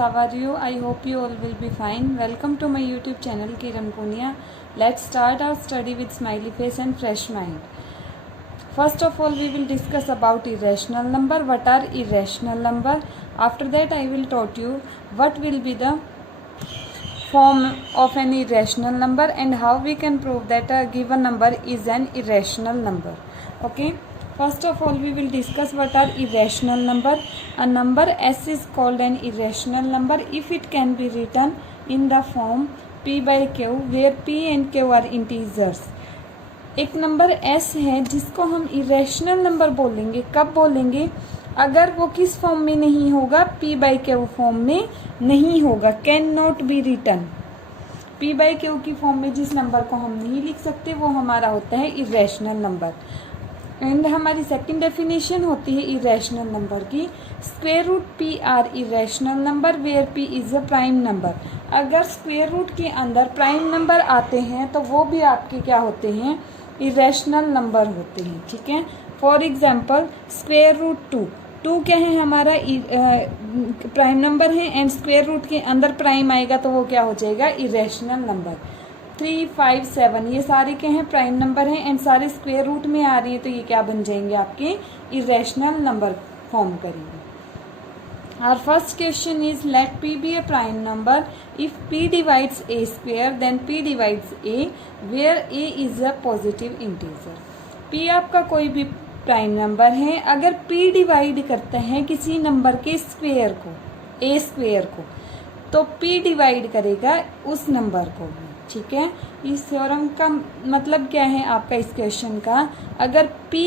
how are you? I hope you all will be fine. Welcome to my YouTube channel Kiran Punia. Let's start our study with smiley face and fresh mind. First of all, we will discuss about irrational number. What are irrational number? After that, I will taught you what will be the form of an irrational number and how we can prove that a given number is an irrational number. Okay. First of all, we will discuss what are irrational number. A number S is called an irrational number if it can be written in the form P by Q where P and Q are integers. एक number S है जिसको हम irrational number बोलेंगे. कब बोलेंगे? अगर वो किस फॉर्म में नहीं होगा, P by Q फॉर्म में नहीं होगा. Can not be written. P by Q की फॉर्म में जिस नंबर को हम नहीं लिख सकते वो हमारा होता है irrational नंबर. एंड हमारी सेकंड डेफिनेशन होती है इरेशनल नंबर की. Square root P R irrational number where P is a prime number. अगर स्क्वायर रूट के अंदर प्राइम नंबर आते हैं तो वो भी आपके क्या होते हैं? इरेशनल नंबर होते हैं. ठीक है. For example square root two क्या है? हमारा प्राइम नंबर है एंड स्क्वायर रूट के अंदर प्राइम आएगा तो वो क्या हो जाएगा? Irrational number. 3, 5, 7 ये सारे क्या हैं? प्राइम नंबर हैं एंड सारे स्क्वायर रूट में आ रही है तो ये क्या बन जाएंगे? आपके इरेशनल नंबर फॉर्म करेंगे. Our first question is let P be a prime number. If P divides A square then P divides A where A is a positive integer. P आपका कोई भी प्राइम नंबर है. अगर P divide करता है किसी number के square को, ए स्क्वायर को, तो पी डिवाइड करेगा उस नंबर को भी. ठीक है. इस थ्योरम का मतलब क्या है आपका इस क्वेश्चन का? अगर p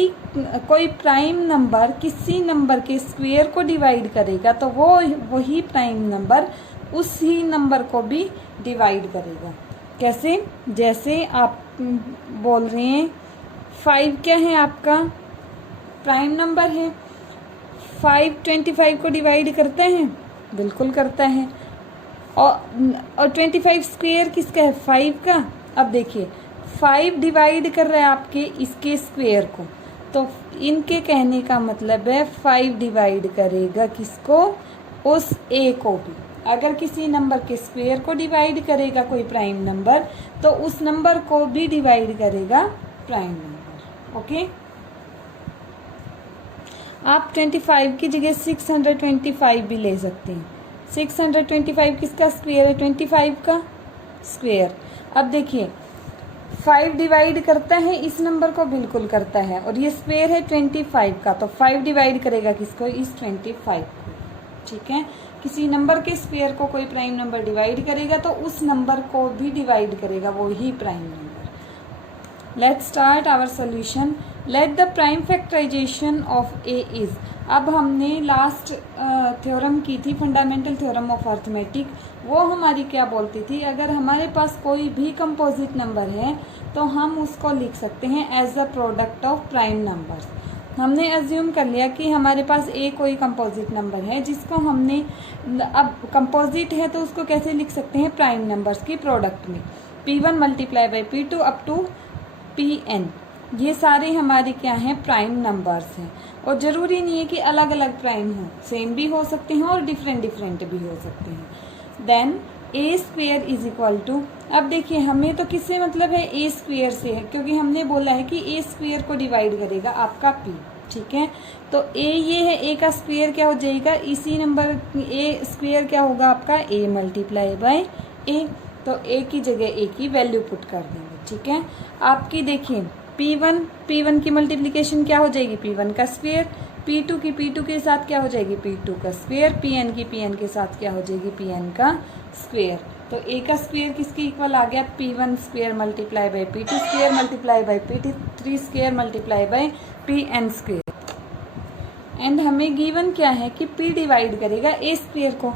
कोई प्राइम नंबर किसी नंबर के स्क्वायर को डिवाइड करेगा तो वो वही प्राइम नंबर उसी नंबर को भी डिवाइड करेगा. कैसे? जैसे आप बोल रहे हैं 5 क्या है? आपका प्राइम नंबर है. 5 25 को डिवाइड करते हैं? बिल्कुल करता है. और 25 स्क्वायर किसका है? 5 का. अब देखिए 5 डिवाइड कर रहा है आपके इसके स्क्वायर को, तो इनके कहने का मतलब है 5 डिवाइड करेगा किसको? उस ए को भी. अगर किसी नंबर के स्क्वायर को डिवाइड करेगा कोई प्राइम नंबर तो उस नंबर को भी डिवाइड करेगा प्राइम नंबर. ओके. आप 25 की जगह 625 भी ले सकते हैं. 625 किसका स्क्वायर है? 25 का स्क्वायर. अब देखिए 5 डिवाइड करता है इस नंबर को? बिल्कुल करता है. और ये स्क्वायर है 25 का, तो 5 डिवाइड करेगा किसको? इस 25 को. ठीक है. किसी नंबर के स्क्वायर को कोई प्राइम नंबर डिवाइड करेगा तो उस नंबर को भी डिवाइड करेगा वो ही prime number. Let's start our solution. Let the prime factorisation of a is. अब हमने लास्ट थ्योरम की थी फंडामेंटल थ्योरम ऑफ अर्थमेटिक. वो हमारी क्या बोलती थी? अगर हमारे पास कोई भी कंपोजिट नंबर है तो हम उसको लिख सकते हैं as the product of prime numbers. हमने अज्यूम कर लिया कि हमारे पास ए कोई कंपोजिट नंबर है जिसको हमने, अब कंपोजिट है तो उसको कैसे लिख सकते हैं? प्राइम नंबर्स की प्रोडक्ट में. P1 multiply by P2 up to Pn. ये सारे हमारे क्या हैं? प्राइम नंबर्स हैं. और ज़रूरी नहीं है कि अलग अलग प्राइम हो, सेम भी हो सकते हैं और डिफरेंट भी हो सकते हैं. Then A square is equal to. अब देखिए हमें तो किससे मतलब है? ए स्क्वेयर से है, क्योंकि हमने बोला है कि ए स्क्वेयर को डिवाइड करेगा आपका पी. ठीक है. तो ए ये है, ए का स्क्वेयर क्या हो जाएगा? इसी नंबर ए स्क्वेयर क्या होगा आपका? ए मल्टीप्लाई बाय ए. तो ए की जगह ए की वैल्यू पुट कर देंगे. ठीक है. आपकी देखिए P1 की मल्टीप्लिकेशन क्या हो जाएगी? P1 का स्क्वेयर. P2 की P2 के साथ क्या हो जाएगी? P2 का स्क्वेयर. Pn की Pn के साथ क्या हो जाएगी? Pn का स्क्वेयर. तो A का स्क्वेयर किसके इक्वल आ गया? P1 square multiply by P2 square multiply by P3 square multiply by Pn square. And हमें गिवन क्या है कि P डिवाइड करेगा A स्क्वेयर को.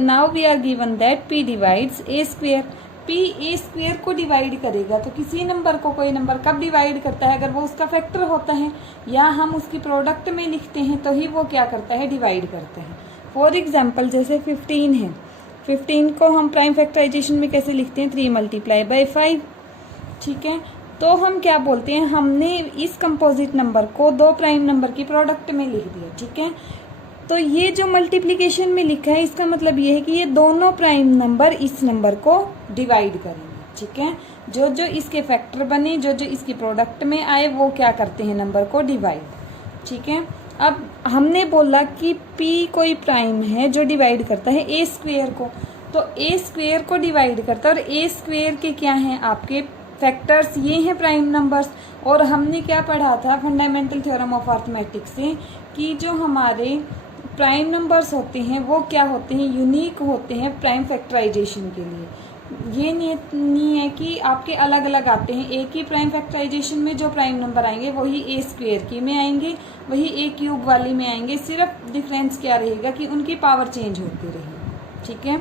Now we are given that P divides A square. P A square को divide करेगा तो किसी नंबर को कोई नंबर कब डिवाइड करता है? अगर वो उसका फैक्टर होता है या हम उसकी प्रोडक्ट में लिखते हैं तो ही वो क्या करता है? डिवाइड करता है. फॉर एग्जांपल जैसे 15 है. 15 को हम प्राइम फैक्टराइजेशन में कैसे लिखते हैं? 3 मल्टीप्लाई बाई 5. ठीक है. तो हम क्या बोलते हैं? हमने इस कंपोजिट नंबर को दो प्राइम नंबर की प्रोडक्ट में लिख दिया. ठीक है. तो ये जो मल्टीप्लिकेशन में लिखा है इसका मतलब ये है कि ये दोनों प्राइम नंबर इस नंबर को डिवाइड करेंगे, ठीक है। जो जो इसके फैक्टर बने, जो जो इसकी प्रोडक्ट में आए, वो क्या करते हैं, नंबर को डिवाइड, ठीक है। अब हमने बोला कि p कोई प्राइम है जो डिवाइड करता है a स्क्वेयर को, तो a स्क्वेयर को डिवाइड करता है, और a स्क्वेयर के क्या हैं आपके फैक्टर्स, ये हैं प्राइम नंबर्स। और हमने क्या पढ़ा था फंडामेंटल थ्योरम ऑफ अर्थमेटिक से कि जो हमारे प्राइम नंबर्स होते हैं वो क्या होते हैं, यूनिक होते हैं प्राइम फैक्टराइजेशन के लिए। ये नहीं है कि आपके अलग अलग आते हैं, एक ही प्राइम फैक्टराइजेशन में जो प्राइम नंबर आएंगे वही a स्क्वेयर की में आएंगे, वही a क्यूब वाली में आएंगे, सिर्फ डिफरेंस क्या रहेगा कि उनकी पावर चेंज होती रहेगी, ठीक है।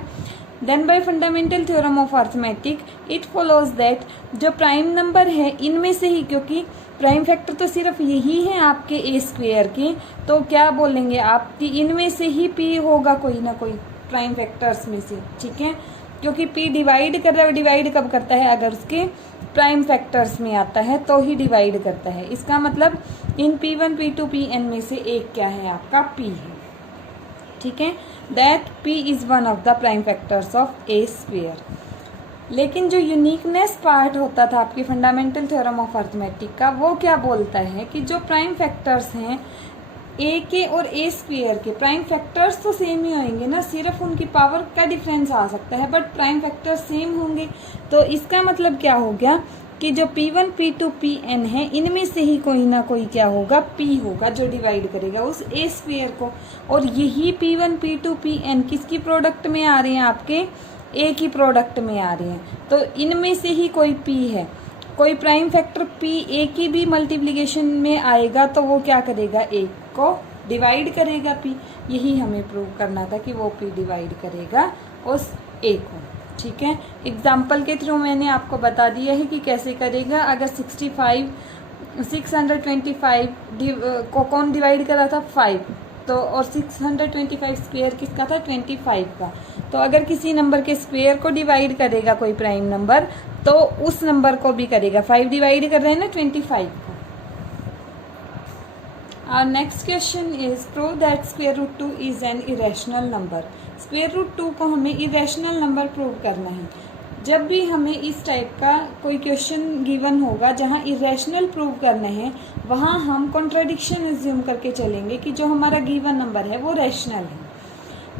Then by fundamental theorem of arithmetic it follows that जो प्राइम नंबर है इनमें से ही, क्योंकि प्राइम फैक्टर तो सिर्फ यही है आपके a स्क्वेयर के, तो क्या बोलेंगे आप कि इनमें से ही p होगा कोई ना कोई प्राइम फैक्टर्स में से, ठीक है। क्योंकि p डिवाइड कर रहा है, डिवाइड कब करता है, अगर उसके प्राइम फैक्टर्स में आता है तो ही डिवाइड करता है। इसका मतलब इन p1 p2 pn में से एक क्या है, आपका p है, ठीक है। That p is one of the prime factors of a square. लेकिन जो यूनिकनेस पार्ट होता था आपकी फंडामेंटल थ्योरम ऑफ अर्थमेटिक का, वो क्या बोलता है कि जो प्राइम फैक्टर्स हैं a के और a स्क्वेयर के, प्राइम फैक्टर्स तो सेम ही होंगे ना, सिर्फ उनकी पावर का डिफरेंस आ सकता है, बट प्राइम फैक्टर्स सेम होंगे। तो इसका मतलब क्या हो गया कि जो p1 p2 pn है इनमें से ही कोई ना कोई क्या होगा, p होगा जो डिवाइड करेगा उस a स्क्वेयर को। और यही p1 p2 pn किसकी प्रोडक्ट में आ रहे हैं, आपके a की प्रोडक्ट में आ रहे हैं। तो इनमें से ही कोई p है, कोई प्राइम फैक्टर p a की भी मल्टीप्लिकेशन में आएगा तो वो क्या करेगा, a को डिवाइड करेगा p। यही हमें प्रूव करना था कि वो p डिवाइड करेगा उस a को, ठीक है। एग्जाम्पल के थ्रू मैंने आपको बता दिया है कि कैसे करेगा। अगर 625 को कौन डिवाइड कर रहा था, 5, तो और 625 स्क्वेयर किसका था, 25 का। तो अगर किसी नंबर के स्क्वेयर को डिवाइड करेगा कोई प्राइम नंबर, तो उस नंबर को भी करेगा, 5 डिवाइड कर रहे हैं ना 25 को। Our next question is prove that square root 2 is an irrational number. Square root 2 को हमें इरेशनल नंबर प्रूव करना है। जब भी हमें इस टाइप का कोई क्वेश्चन गिवन होगा जहां इरेशनल प्रूव करना है, वहां हम कॉन्ट्राडिक्शन एज्यूम करके चलेंगे कि जो हमारा गिवन नंबर है वो रैशनल है।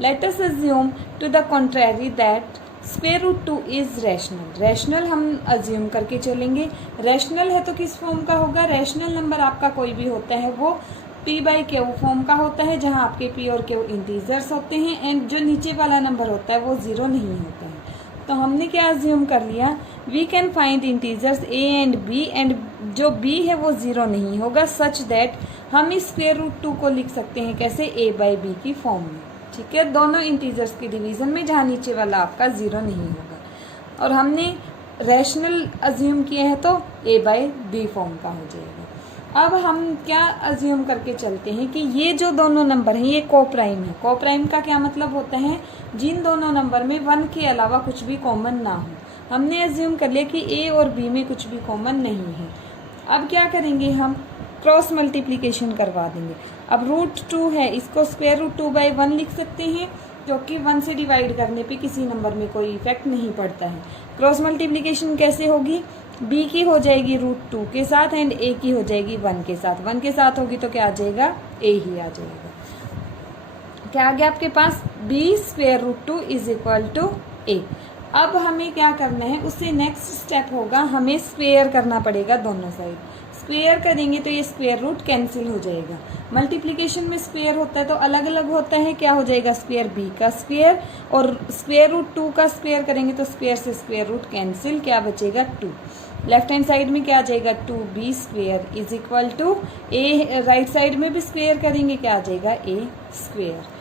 Let us assume to the contrary that square root 2 is rational. Rational हम एज्यूम करके चलेंगे। रैशनल है तो किस फॉर्म का होगा, रैशनल नंबर आपका कोई भी होता है वो p/q फॉर्म का होता है, जहां आपके p और q इंटीजर्स होते हैं, एंड जो नीचे वाला नंबर होता है वो 0 नहीं होता है। तो हमने क्या एज्यूम कर लिया, we can find integers a and b, and जो b है वो 0 नहीं होगा, सच दैट हम इस स्क्वेयर रूट 2 को लिख सकते हैं कैसे, a/b की फॉर्म में, ठीक है। दोनों इंटीजर्स के डिवीजन में जहाँ नीचे वाला आपका 0 नहीं होगा। और हमने रैशनल एज्यूम किए हैं तो a/b फॉर्म का हो जाएगा। अब हम क्या एज्यूम करके चलते हैं कि ये जो दोनों नंबर हैं ये कोप्राइम है। कोप्राइम का क्या मतलब होता है, जिन दोनों नंबर में 1 के अलावा कुछ भी कॉमन ना हो। हमने एज्यूम कर लिया कि a और b में कुछ भी कॉमन नहीं है। अब क्या करेंगे, हम क्रॉस मल्टीप्लिकेशन करवा देंगे। अब रूट 2 है, इसको स्क्वायर रूट 2/1 लिख सकते हैं, क्योंकि 1 से डिवाइड करने पे किसी नंबर में कोई इफेक्ट नहीं पड़ता है। क्रॉस मल्टीप्लिकेशन कैसे होगी, b की हो जाएगी रूट 2 के साथ एंड a की हो जाएगी 1 के साथ। 1 के साथ होगी तो क्या आ जाएगा, a ही आ जाएगा। क्या आ गया आपके पास, b square root 2 is equal to a। अब हमें क्या करना है, उससे नेक्स्ट स्टेप होगा हमें स्क्वेयर करना पड़ेगा दोनों साइड। स्क्वेयर करेंगे तो ये स्क्वेयर रूट कैंसिल हो जाएगा। मल्टीप्लिकेशन में स्क्वेयर होता है तो अलग अलग होता है, क्या हो जाएगा, स्क्वेयर b का स्क्वेयर, और स्क्वेयर रूट 2 का स्क्वेयर करेंगे तो स्क्वेयर से स्क्वेयर रूट कैंसिल, क्या बचेगा 2। लेफ्ट हैंड साइड में क्या आ जाएगा, 2b square is equal to a। Right side में भी स्क्वेयर करेंगे, क्या आ जाएगा, a स्क्वेयर।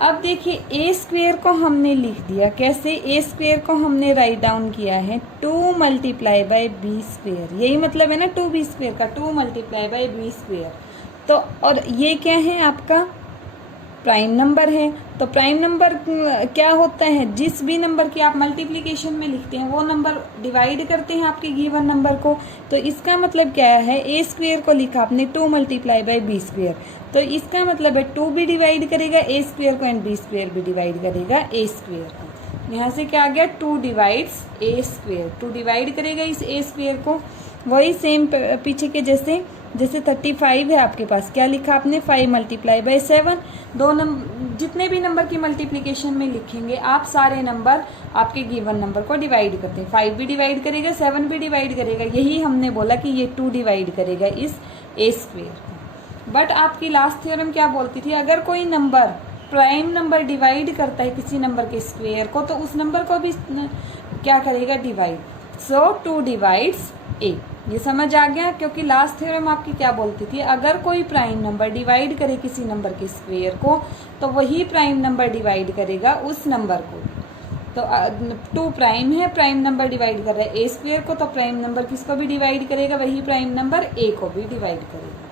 अब देखिए a स्क्वेयर को हमने लिख दिया कैसे, a स्क्वेयर को हमने राइट डाउन किया है 2 मल्टीप्लाई बाई b स्क्वेयर। यही मतलब है ना 2b स्क्वेयर का, 2 मल्टीप्लाई बाई b स्क्वेयर। तो और ये क्या है, आपका प्राइम नंबर है। तो प्राइम नंबर क्या होता है, जिस भी नंबर की आप मल्टीप्लिकेशन में लिखते हैं वो नंबर डिवाइड करते हैं आपके गिवन नंबर को। तो इसका मतलब क्या है, a स्क्वेयर को लिखा आपने 2 मल्टीप्लाई बाई b स्क्वेयर, तो इसका मतलब है 2 भी डिवाइड करेगा ए स्क्वेयर को एंड बी स्क्वेयर भी डिवाइड करेगा ए स्क्वेयर को। यहाँ से क्या आ गया 2 डिवाइड्स ए स्क्वेयर, 2 डिवाइड करेगा इस ए स्क्वेयर को। वही सेम पीछे के जैसे 35 है आपके पास, क्या लिखा आपने 5 मल्टीप्लाई बाई 7। जितने भी नंबर की मल्टीप्लिकेशन में लिखेंगे आप सारे नंबर आपके गिवन नंबर को डिवाइड करते हैं। 5 भी डिवाइड करेगा, 7 भी डिवाइड करेगा, यही हमने बोला कि ये 2 डिवाइड करेगा इस ए स्क्वेयर को। बट आपकी लास्ट थ्योरम क्या बोलती थी, अगर कोई नंबर प्राइम नंबर डिवाइड करता है किसी नंबर के स्क्वेयर को तो उस नंबर को भी क्या करेगा डिवाइड। सो 2 डिवाइड्स ए, ये समझ आ गया। क्योंकि लास्ट थ्योरम आपकी क्या बोलती थी, अगर कोई प्राइम नंबर डिवाइड करे किसी नंबर के स्क्वेयर को तो वही प्राइम नंबर डिवाइड करेगा उस नंबर को भी। तो 2 प्राइम है, प्राइम नंबर डिवाइड कर रहा है ए स्क्वेयर को, तो प्राइम नंबर किसको भी डिवाइड करेगा, वही प्राइम नंबर ए को भी डिवाइड करेगा।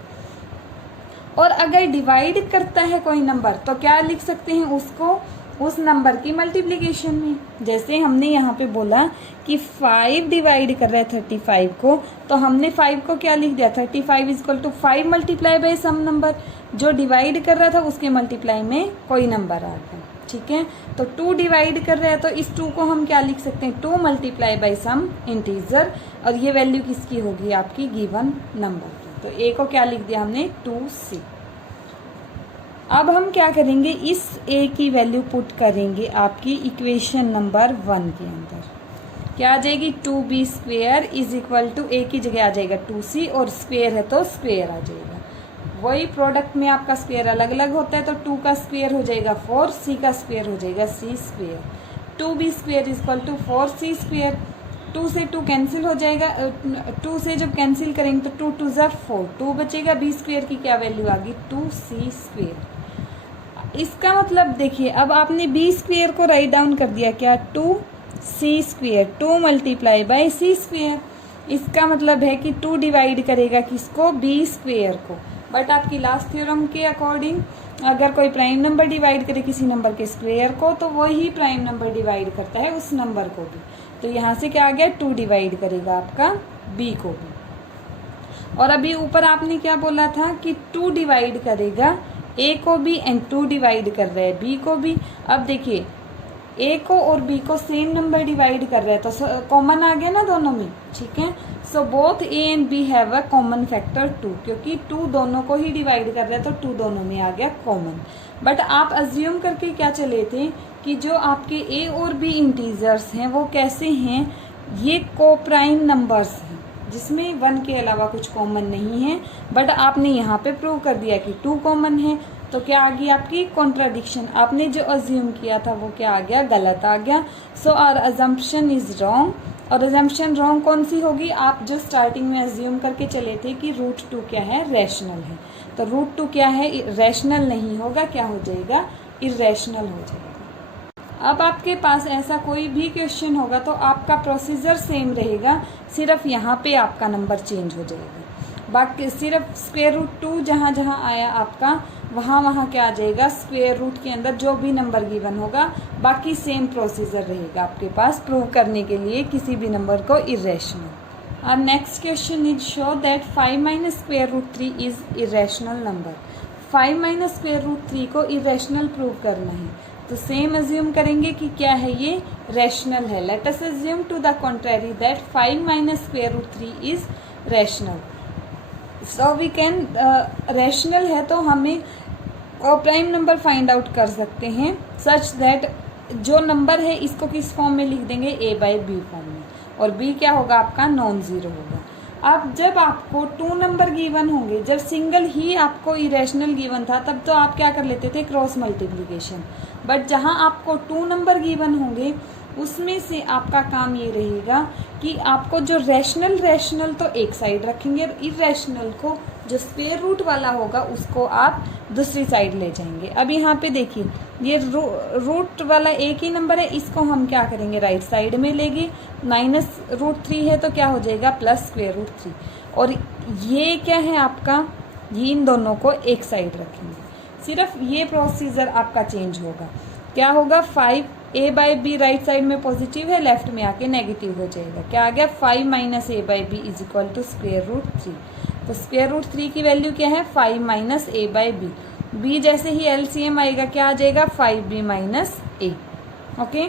और अगर डिवाइड करता है कोई नंबर तो क्या लिख सकते हैं उसको, उस नंबर की मल्टीप्लिकेशन में। जैसे हमने यहाँ पे बोला कि 5 डिवाइड कर रहा है 35 को, तो हमने 5 को क्या लिख दिया 35 equal to 5 multiply by some number, जो डिवाइड कर रहा था उसके मल्टीप्लाई में कोई नंबर आ गया। ठीक है, तो 2 डिवाइड कर रहा है तो इस 2 को हम क्या लिख सकते हैं 2 मल्टीप्लाई बाई सम इंटीजर, और ये वैल्यू किसकी होगी आपकी गिवन नंबर की। तो ए को क्या लिख दिया हमने 2c। अब हम क्या करेंगे, इस ए की वैल्यू पुट करेंगे आपकी इक्वेशन नंबर 1 के अंदर। क्या आ जाएगी 2b square is equal to a की जगह आ जाएगा 2c, और स्क्वेयर है तो स्क्वेयर आ जाएगा। वही प्रोडक्ट में आपका स्क्वेयर अलग अलग होता है, तो 2 का स्क्वेयर हो जाएगा 4, c का स्क्वेयर हो जाएगा c square. 2b square is equal to 4c square. 2 से 2 कैंसिल हो जाएगा, 2 से जब कैंसिल करेंगे तो 2 2 4, 2 बचेगा। b स्क्वेयर की क्या वैल्यू आ गई 2c स्क्वेयर। इसका मतलब देखिए, अब आपने बी स्क्वेयर को राइट डाउन कर दिया क्या 2c square, 2 multiply by C square. इसका मतलब है कि 2 डिवाइड करेगा किसको बी स्क्वेयर को। बट आपकी लास्ट थ्योरम के अकॉर्डिंग अगर कोई प्राइम नंबर डिवाइड करे किसी नंबर के स्क्वेयर को तो वही प्राइम नंबर डिवाइड करता है उस नंबर को भी। तो यहाँ से क्या आ गया 2 डिवाइड करेगा आपका बी को भी। और अभी ऊपर आपने क्या बोला था कि 2 डिवाइड करेगा ए को भी एंड 2 डिवाइड कर रहा है बी को भी। अब देखिए ए को और बी को सेम नंबर डिवाइड कर रहे हैं तो कॉमन आ गया ना दोनों में। ठीक है, so both A and B have a common factor 2, क्योंकि 2 दोनों को ही डिवाइड कर रहे हैं तो 2 दोनों में आ गया कॉमन। बट आप अज्यूम करके क्या चले थे कि जो आपके ए और बी इंटीजर्स हैं वो कैसे हैं, ये कोप्राइम नंबर्स हैं जिसमें 1 के अलावा कुछ कॉमन नहीं है। बट आपने यहाँ पे प्रूव कर दिया कि 2 कॉमन है, तो क्या आ गई आपकी कॉन्ट्राडिक्शन। आपने जो अज्यूम किया था वो क्या आ गया, गलत आ गया। So our assumption is wrong. और अजम्पशन रॉन्ग कौन सी होगी, आप जो स्टार्टिंग में अज्यूम करके चले थे कि √2 क्या है, रैशनल है। तो √2 क्या है, रैशनल नहीं होगा, क्या हो जाएगा, इर्रेशनल हो जाएगा। अब आपके पास ऐसा कोई भी क्वेश्चन होगा तो आपका प्रोसीजर सेम रहेगा, सिर्फ यहाँ पे आपका नंबर चेंज हो जाएगा। बाकी सिर्फ √2 जहाँ जहाँ आया आपका वहाँ क्या आ जाएगा, स्क्वेयर रूट के अंदर जो भी नंबर गिवन होगा बाकी सेम प्रोसीजर रहेगा आपके पास प्रूव करने के लिए किसी भी नंबर को इर्रेशनल। और next question is show that 5 - √3 is irrational number. 5 - √3 को इर्रेशनल प्रूव करना है तो सेम अज्यूम करेंगे कि क्या है, ये रैशनल है। Let us assume to the contrary that 5 - √3 is rational. So we can rational है तो हमें प्राइम नंबर फाइंड आउट कर सकते हैं सच दैट जो नंबर है इसको किस फॉर्म में लिख देंगे, a/b फॉर्म में, और b क्या होगा आपका नॉन ज़ीरो होगा। अब जब आपको 2 नंबर गिवन होंगे, जब सिंगल ही आपको इरेशनल गिवन था तब तो आप क्या कर लेते थे, क्रॉस मल्टीप्लिकेशन। बट जहाँ आपको 2 नंबर गिवन होंगे उसमें से आपका काम ये रहेगा कि आपको जो रैशनल तो एक साइड रखेंगे और इरेशनल को जो स्क्वायर रूट वाला होगा उसको आप दूसरी साइड ले जाएंगे। अब यहाँ पे देखिए ये रूट वाला एक ही नंबर है, इसको हम क्या करेंगे, राइट साइड में लेंगे। -√3 है तो क्या हो जाएगा, +√3। और ये क्या है आपका, ये इन दोनों को एक साइड रखेंगे। सिर्फ ये प्रोसीजर आपका चेंज होगा। क्या होगा, 5a/b राइट साइड में पॉजिटिव है, लेफ्ट में आके नेगेटिव हो जाएगा। क्या आ गया, 5 - a/b इज इक्वल टू √3। तो स्क्वायर रूट 3 की वैल्यू क्या है 5 minus A by B. B जैसे ही एलसीएम आएगा क्या आ जाएगा 5b minus A. Okay,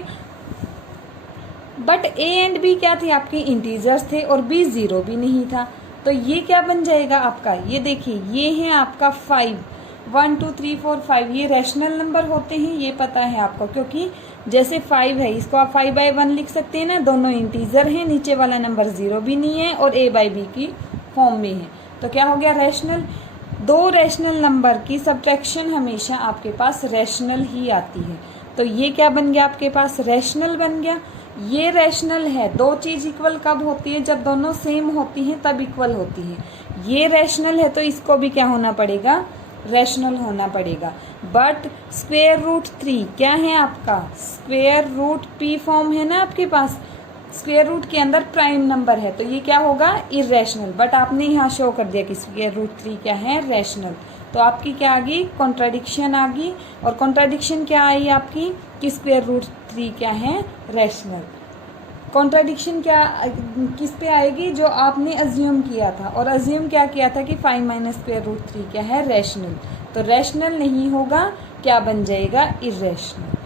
but A and B क्या थे आपके इंटीजर्स थे और बी 0 भी नहीं था, तो ये क्या बन जाएगा आपका, ये देखिए ये है आपका 5, 1 2 3 4 5 ये रैशनल नंबर होते हैं, ये पता है आपको, क्योंकि जैसे 5 है इसको आप 5/1 लिख सकते हैं ना, दोनों इंटीजर हैं, नीचे वाला नंबर 0 भी नहीं है और a बाई बी की फॉर्म में है, तो क्या हो गया रैशनल। दो रैशनल नंबर की सब्ट्रैक्शन हमेशा आपके पास रैशनल ही आती है, तो ये क्या बन गया आपके पास रैशनल बन गया। ये रैशनल है, दो चीज इक्वल कब होती है, जब दोनों सेम होती हैं तब इक्वल होती है। ये रैशनल है तो इसको भी क्या होना पड़ेगा, रैशनल होना पड़ेगा। बट स्क्वायर रूट 3 क्या है आपका, स्क्वायर रूट पी फॉर्म है ना आपके पास, स्क्वायर रूट के अंदर प्राइम नंबर है, तो ये क्या होगा इरेशनल। बट आपने यहाँ शो कर दिया कि स्क्वायर रूट 3 क्या है रैशनल, तो आपकी क्या आ गई कॉन्ट्राडिक्शन आ गई। और कॉन्ट्राडिक्शन क्या आई आपकी कि स्क्वायर रूट 3 क्या है रैशनल। कॉन्ट्राडिक्शन क्या किस पे आएगी, जो आपने अज्यूम किया था, और अज्यूम क्या किया था कि 5 माइनस स्क्वायर रूट 3 क्या है रैशनल, तो रैशनल नहीं होगा, क्या बन जाएगा इरेशनल।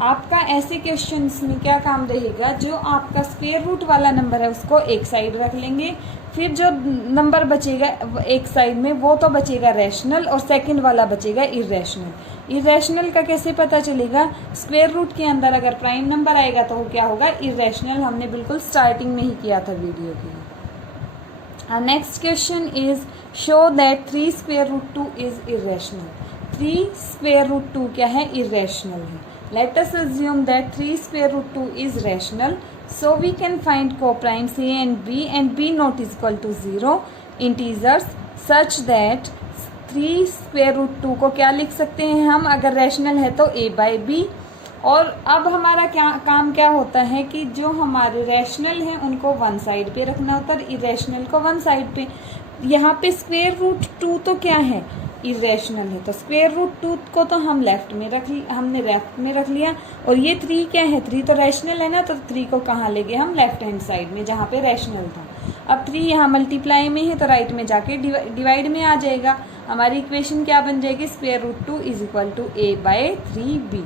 आपका ऐसे क्वेश्चंस में क्या काम रहेगा, जो आपका स्क्वायर रूट वाला नंबर है उसको एक साइड रख लेंगे, फिर जो नंबर बचेगा एक साइड में वो तो बचेगा रैशनल और सेकंड वाला बचेगा इरेशनल। इरेशनल का कैसे पता चलेगा, स्क्वायर रूट के अंदर अगर प्राइम नंबर आएगा तो वो क्या होगा इरेशनल, हमने बिल्कुल स्टार्टिंग में ही किया था वीडियो की। Next question is show that 3 square root 2 is irrational. 3 square root 2 क्या है इरेशनल है। Let us assume that 3 square root 2 is rational, so we can find coprimes a and b not is equal to 0 integers such that 3 square root 2 को क्या लिख सकते हैं हम, अगर रैशनल है तो a बाई बी। और अब हमारा क्या काम क्या होता है कि जो हमारे रैशनल हैं उनको वन साइड पे रखना होता है, इरेशनल को वन साइड पे। यहाँ पे स्क्वायर रूट 2 तो क्या है इरेशनल है, तो स्क्वायर रूट 2 को तो हम हमने लेफ्ट में रख लिया, और ये 3 क्या है 3 तो रैशनल है ना, तो 3 को कहाँ ले गए हम लेफ्ट हैंड साइड में जहाँ पे रैशनल था। अब 3 यहाँ मल्टीप्लाई में है तो राइट में जाके डिवाइड में आ जाएगा। हमारी इक्वेशन क्या बन जाएगी square root 2 is equal to a by 3b।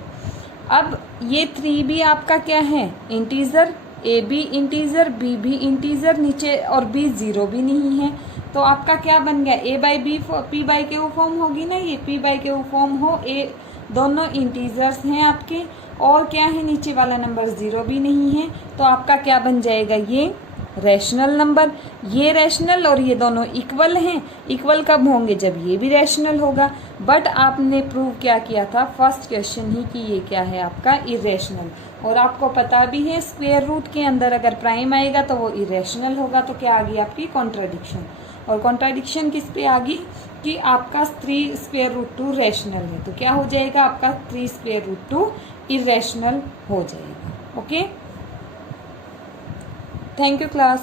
अब ये 3b आपका क्या है इंटीजर, a भी इंटीजर b भी इंटीजर, नीचे और b 0 भी नहीं है, तो आपका क्या बन गया a by B p by Q form होगी ना, ये p बाई क्यू फॉर्म हो, a दोनों इंटीजर्स हैं आपके, और क्या है नीचे वाला नंबर 0 भी नहीं है, तो आपका क्या बन जाएगा ये रैशनल नंबर। ये रैशनल और ये दोनों इक्वल हैं, इक्वल कब होंगे जब ये भी रैशनल होगा। बट आपने प्रूव क्या किया था फर्स्ट क्वेश्चन ही कि ये क्या है आपका इरेशनल, और आपको पता भी है स्क्वायर रूट के अंदर अगर प्राइम आएगा तो वो इरेशनल होगा, तो क्या आ गई आपकी कॉन्ट्राडिक्शन। और कॉन्ट्राडिक्शन किस पे आ गई कि आपका 3 स्क्वायर रूट 2 रैशनल है, तो क्या हो जाएगा आपका 3 स्क्वायर रूट 2 इरेशनल हो जाएगा। Okay, thank you class.